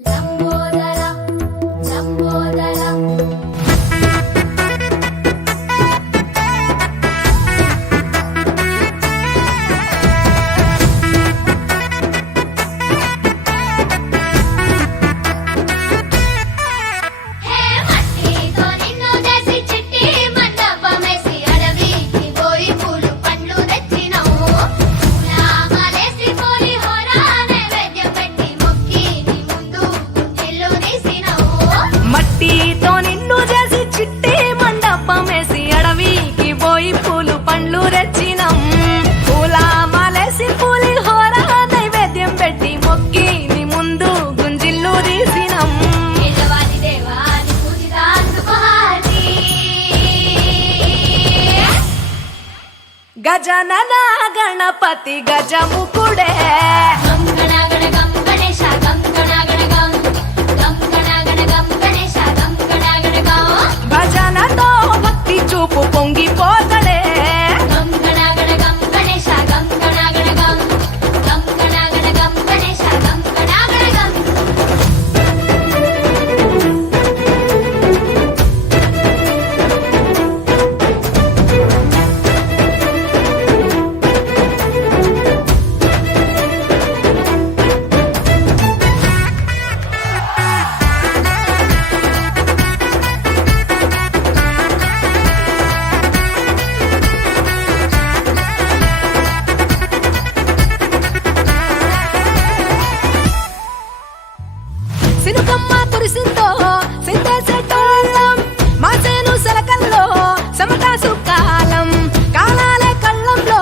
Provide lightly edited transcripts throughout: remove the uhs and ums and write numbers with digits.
లంబోదర లంబోదర మట్టితో నిన్ను చేసి చిట్టి మండపమేసి అడవికి పోయి పూలు పండ్లు తెచ్చినాం. పూల మాలేసి పులిహోర నైవేద్యం పెట్టి మొక్కి నీ ముందు గుంజిల్లు తీసినాం. గజనన గణపతి గజముకుడే భజనతో భక్తి చూపు పొంగిపోతడే. సినుకమ్మ కురిసిందో సిందేసేటోళ్ళం మాసేను సెలకల్లో సమకాసు కాలం కాలాలే కళ్ళంలో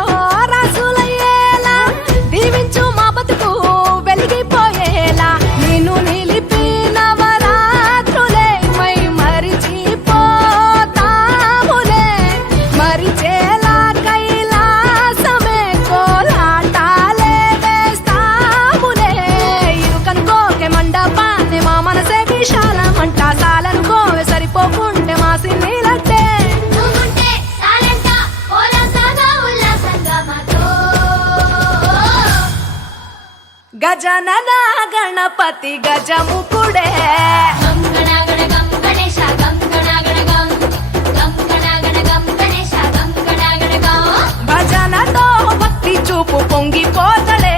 రాసులయ్యేలా దీవించు మా బతుకు వెలిగిపోయేలా నిన్ను నిలిపిన వరాత్రులే మై మరిచిపోతాములే మరిచేలా కైలాసమే కోలాటాలే వేస్తాములే ఇరుకనుకోకే మండపా మా మనసే విశాలమంట సాలనుకోవే సరిపోకుంటే మా సిన్నీలట్టే. గజనన గణపతి గజముకుడే భజనతో భక్తి చూపు పొంగిపోతడే.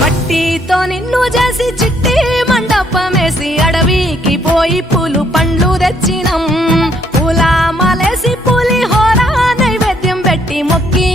మట్టితో నిన్ను చేసి చిట్టి మండపమేసి అడవికి పోయి పూలు పండ్లు తెచ్చినాం. పూల మాలేసి పులిహోర నైవేద్యం పెట్టి మొక్కి